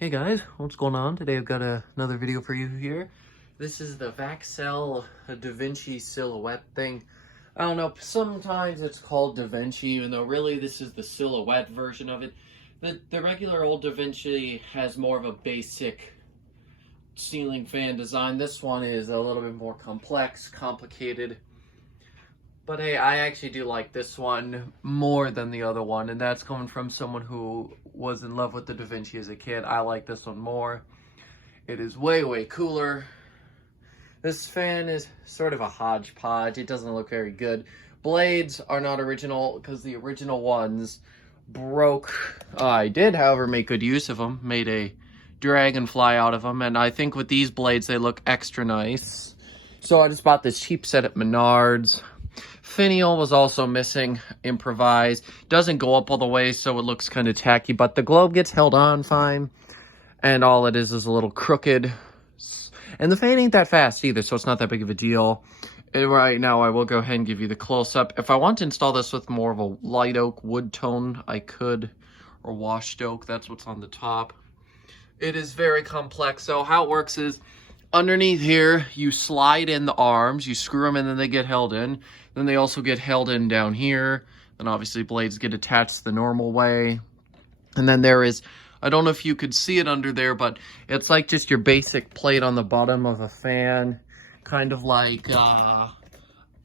Hey guys, what's going on? Today I've got another video for you here. This is the Vaxel Da Vinci silhouette thing. I don't know, sometimes it's called Da Vinci, even though really this is the silhouette version of it. The regular old Da Vinci has more of a basic ceiling fan design. This one is a little bit more complex, complicated. But hey, I actually do like this one more than the other one, and that's coming from someone who was in love with the Da Vinci as a kid. I like this one more. It is way, way cooler. This fan is sort of a hodgepodge. It doesn't look very good. Blades are not original because the original ones broke. I did, however, make good use of them. Made a dragonfly out of them, and I think with these blades, they look extra nice. So I just bought this cheap set at Menards. Finial was also missing, improvised. Doesn't go up all the way, so it looks kind of tacky, but the globe gets held on fine. And all it is a little crooked. And the fan ain't that fast either, so it's not that big of a deal. And right now, I will go ahead and give you the close-up. If I want to install this with more of a light oak wood tone, I could. Or washed oak, that's what's on the top. It is very complex, so how it works is, underneath here, you slide in the arms, you screw them in, and then they get held in. Then they also get held in down here. Then obviously blades get attached the normal way. And then there is, I don't know if you could see it under there, but it's like just your basic plate on the bottom of a fan. Kind of like, I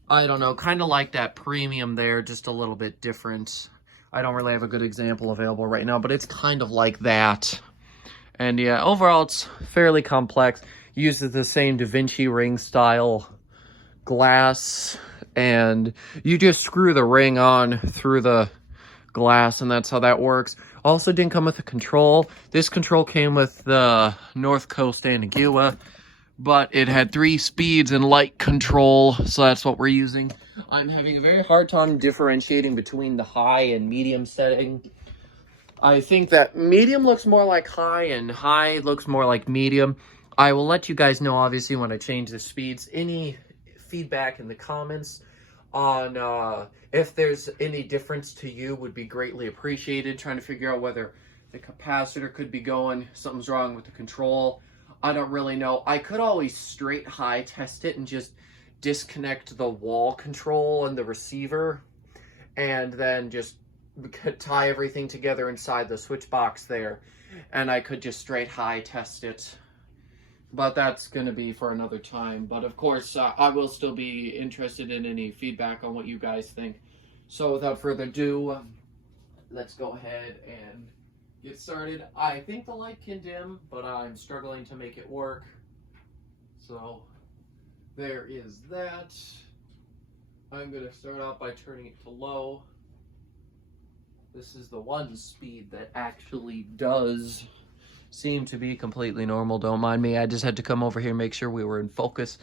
don't know, kind of like that premium there, just a little bit different. I don't really have a good example available right now, but it's kind of like that. And yeah, overall it's fairly complex. Uses the same Da Vinci ring style glass, and you just screw the ring on through the glass, and that's how that works. Also didn't come with a control. This control came with the North Coast Antigua, but it had 3 speeds and light control, so that's what we're using. I'm having a very hard time differentiating between the high and medium setting. I think that medium looks more like high and high looks more like medium. I will let you guys know, obviously, when I change the speeds. Any feedback in the comments on if there's any difference to you would be greatly appreciated. Trying to figure out whether the capacitor could be going, something's wrong with the control. I don't really know. I could always straight high test it and just disconnect the wall control and the receiver, and then just could tie everything together inside the switch box there, and I could just straight high test it. But that's going to be for another time. But of course, I will still be interested in any feedback on what you guys think. So without further ado, let's go ahead and get started. I think the light can dim, but I'm struggling to make it work. So there is that. I'm going to start out by turning it to low. This is the one speed that actually does seem to be completely normal. Don't mind me. I just had to come over here and make sure we were in focus.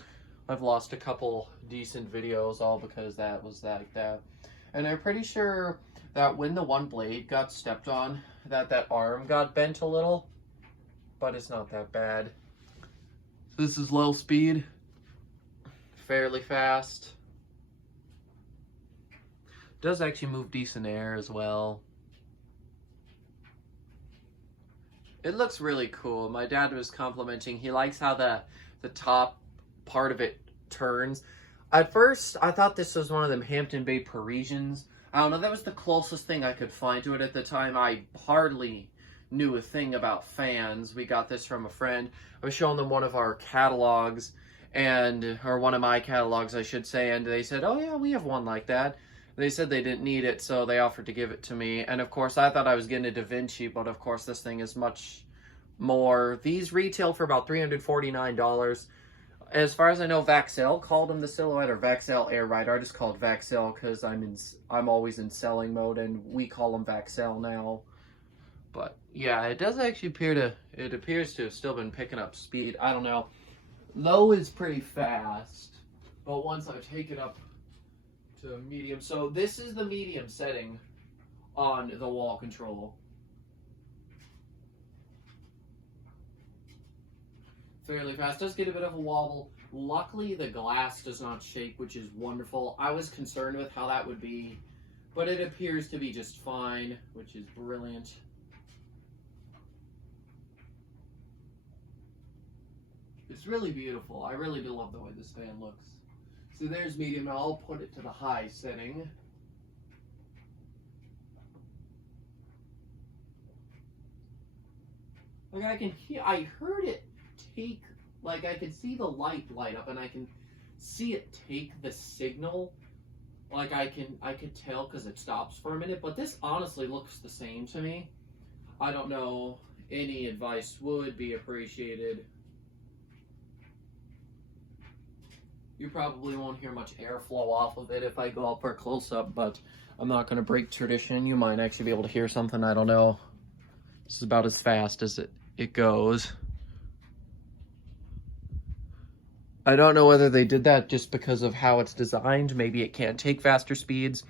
I've lost a couple decent videos all because that was like that. And I'm pretty sure that when the one blade got stepped on, that arm got bent a little. But it's not that bad. This is low speed. Fairly fast. Does actually move decent air as well. It looks really cool. My dad was complimenting. He likes how the top part of it turns. At first, I thought this was one of them Hampton Bay Parisians. I don't know, that was the closest thing I could find to it at the time. I hardly knew a thing about fans. We got this from a friend. I was showing them one of our catalogs, or one of my catalogs, I should say, and they said, oh yeah, we have one like that. They said they didn't need it, so they offered to give it to me. And of course, I thought I was getting a Da Vinci, but of course, this thing is much more. These retail for about $349. As far as I know, Vaxel called them the silhouette, or Vaxel Aire Ryder. I just call it Vaxel because I'm always in selling mode, and we call them Vaxel now. But yeah, it does actually it appears to have still been picking up speed. I don't know. Low is pretty fast, but once I take it up to medium. So this is the medium setting on the wall control. Fairly fast. Does get a bit of a wobble. Luckily, the glass does not shake, which is wonderful. I was concerned with how that would be, but it appears to be just fine, which is brilliant. It's really beautiful. I really do love the way this fan looks. So there's medium. I'll put it to the high setting. Like I can hear, I heard it take, like I could see the light light up, and I can see it take the signal. Like I could tell because it stops for a minute, but this honestly looks the same to me. I don't know. Any advice would be appreciated. You probably won't hear much airflow off of it if I go up for a close-up, but I'm not going to break tradition. You might actually be able to hear something. I don't know. This is about as fast as it goes. I don't know whether they did that just because of how it's designed. Maybe it can't take faster speeds.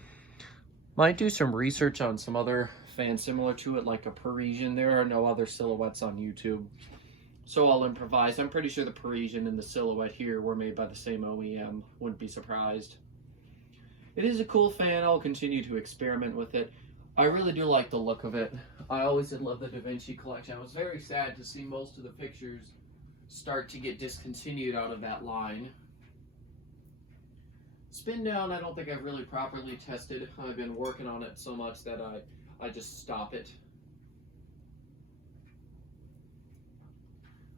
Might do some research on some other fans similar to it, like a Parisian. There are no other silhouettes on YouTube, so I'll improvise. I'm pretty sure the Parisian and the silhouette here were made by the same OEM. Wouldn't be surprised. It is a cool fan. I'll continue to experiment with it. I really do like the look of it. I always did love the Da Vinci collection. I was very sad to see most of the pictures start to get discontinued out of that line. Spin down, I don't think I've really properly tested. I've been working on it so much that I just stop it.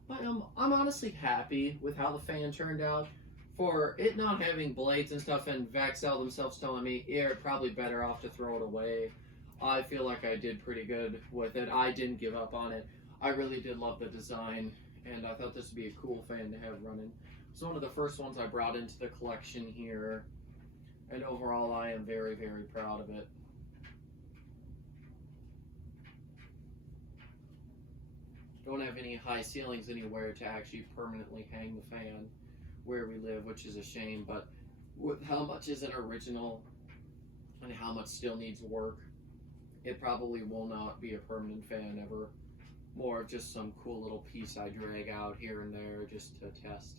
But I'm honestly happy with how the fan turned out. For it not having blades and stuff, and Vaxcell themselves telling me, yeah, you're probably better off to throw it away. I feel like I did pretty good with it. I didn't give up on it. I really did love the design, and I thought this would be a cool fan to have running. It's one of the first ones I brought into the collection here, and overall I am very, very proud of it. Don't have any high ceilings anywhere to actually permanently hang the fan where we live, which is a shame, but with how much is an original and how much still needs work, it probably will not be a permanent fan ever. More of just some cool little piece I drag out here and there just to test.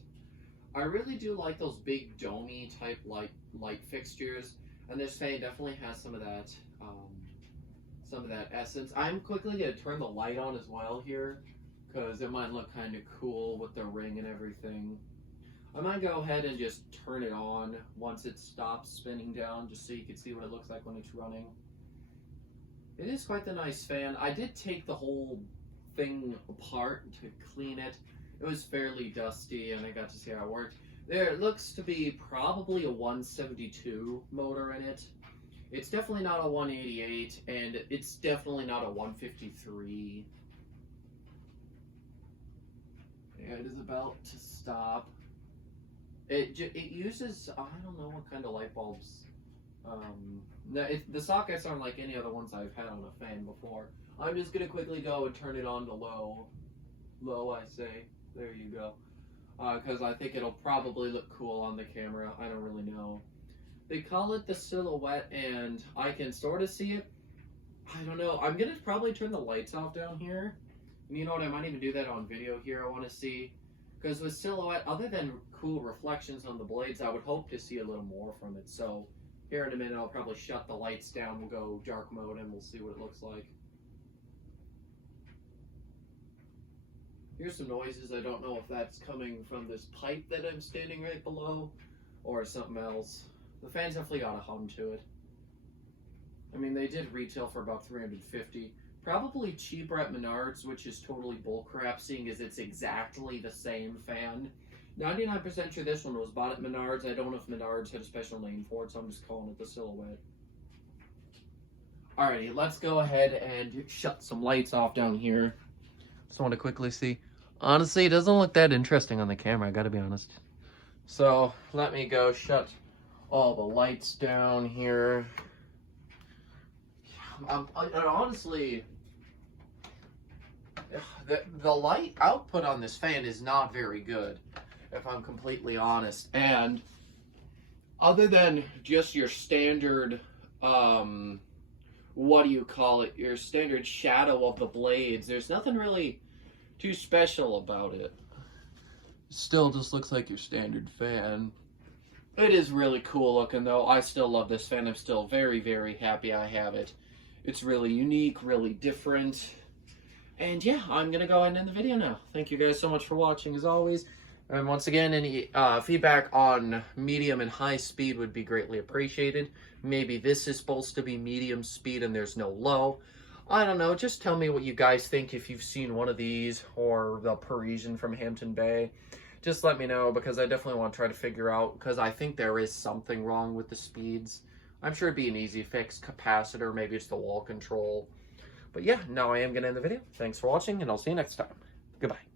I really do like those big domey type light fixtures, and this fan definitely has some of that essence. I'm quickly gonna turn the light on as well here, because it might look kind of cool with the ring and everything. I might go ahead and just turn it on once it stops spinning down, just so you can see what it looks like when it's running. It is quite the nice fan. I did take the whole thing apart to clean it. It was fairly dusty, and I got to see how it worked. There looks to be probably a 172 motor in it. It's definitely not a 188, and it's definitely not a 153. Yeah, it is about to stop. It uses, I don't know what kind of light bulbs. The sockets aren't like any other ones I've had on a fan before. I'm just going to quickly go and turn it on to low. Low, I say. There you go. Because I think it'll probably look cool on the camera. I don't really know. They call it the silhouette, and I can sort of see it. I don't know. I'm going to probably turn the lights off down here. And you know what? I might even do that on video here. I want to see. Because with silhouette, other than cool reflections on the blades, I would hope to see a little more from it. So here in a minute, I'll probably shut the lights down. We'll go dark mode, and we'll see what it looks like. Here's some noises. I don't know if that's coming from this pipe that I'm standing right below or something else. The fan's definitely got a hum to it. I mean, they did retail for about $350. Probably cheaper at Menards, which is totally bullcrap, seeing as it's exactly the same fan. 99% sure this one was bought at Menards. I don't know if Menards had a special name for it, so I'm just calling it the silhouette. Alrighty, let's go ahead and shut some lights off down here. Just want to quickly see. Honestly, it doesn't look that interesting on the camera, I gotta be honest. So, let me go shut all the lights down here. Honestly, the light output on this fan is not very good, if I'm completely honest. And other than just your standard, what do you call it, your standard shadow of the blades, there's nothing really too special about it. Still just looks like your standard fan. It is really cool looking though. I still love this fan. I'm still very, very happy I have it. It's really unique, really different. And yeah, I'm going to go ahead and end the video now. Thank you guys so much for watching as always. And once again, any feedback on medium and high speed would be greatly appreciated. Maybe this is supposed to be medium speed and there's no low. I don't know. Just tell me what you guys think if you've seen one of these or the Parisian from Hampton Bay. Just let me know, because I definitely want to try to figure out, because I think there is something wrong with the speeds. I'm sure it'd be an easy fix. Capacitor, maybe it's the wall control. But yeah, now I am going to end the video. Thanks for watching, and I'll see you next time. Goodbye.